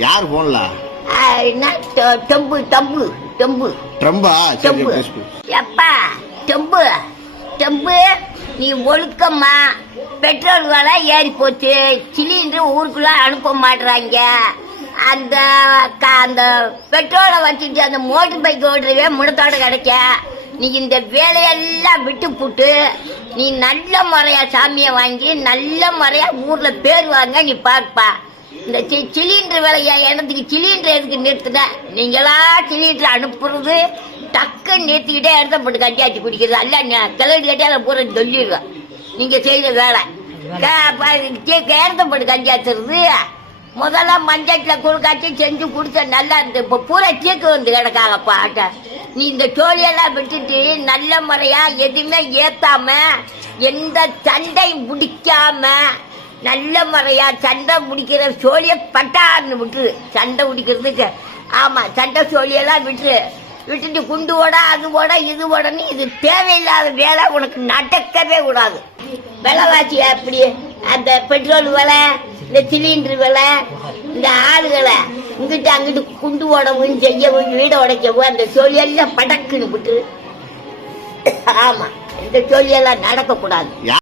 யார் போன்ல டம்பு டம்பு டம்பு ட்ரம்பா டம்பு எப்பா டம்பு டம்பு நீ ஒழுக்கம்மா பெட்ரோல் விலை ஏறி போச்சு சிலிண்டர் ஊருக்குள்ள அனுப்ப மாட்டுறாங்க அந்த அந்த பெட்ரோலை வச்சுட்டு அந்த மோட்டர் பைக் ஓடுறவே முடத்தோட கிடைக்க நீ இந்த வேலையெல்லாம் விட்டு போட்டு நீ நல்ல முறையா சாமியை வாங்கி நல்ல முறையா ஊர்ல பேர் வாங்க நீ பாப்பா இந்த சிலிண்டர் விலையா இடத்துக்கு சிலிண்டர் எதுக்கு நிறுத்துன நீங்களா சிலிண்டர் அனுப்புறது டக்கு நிறுத்திக்கிட்டே இடத்த போட்டு கட்டியாச்சு குடிக்கிறது அல்ல கிளறி கட்டியா பூரா சொல்லிடுவேன் நீங்க செய்த வேலை இடத்த போட்டு கட்டியாச்சுறது முதல்ல மஞ்சட்ல குழுக்காச்சி செஞ்சு குடிச்ச நல்லா இருந்து இப்ப பூரா சீக்கு வந்து கிடக்காங்கப்பா நீ இந்த சோழியெல்லாம் விட்டுட்டு நல்ல முறையா எதுவுமே ஏத்தாம எந்த சண்டையும் பிடிக்காம நல்ல முறையா சண்டை முடிக்கிற சோழிய பட்டான்னு விட்டுரு சண்டை முடிக்கிறதுக்கு ஆமா சண்டை சோழியெல்லாம் விட்டுட்டு குண்டு ஓட அது ஓட இது ஓடன்னு இது தேவையில்லாத வேலை உனக்கு நடக்கவே கூடாது விலைவாசி அப்படி அந்த பெட்ரோல் விலை இந்த சிலிண்டர் விலை இந்த ஆளுகளை இங்கிட்டு அங்கிட்டு குண்டு ஓடவும் செய்யவும் வீடை உடைக்கவும் அந்த சோழியெல்லாம் படக்குன்னு விட்டுரு ஆமா இந்த சோழியெல்லாம் நடக்க கூடாது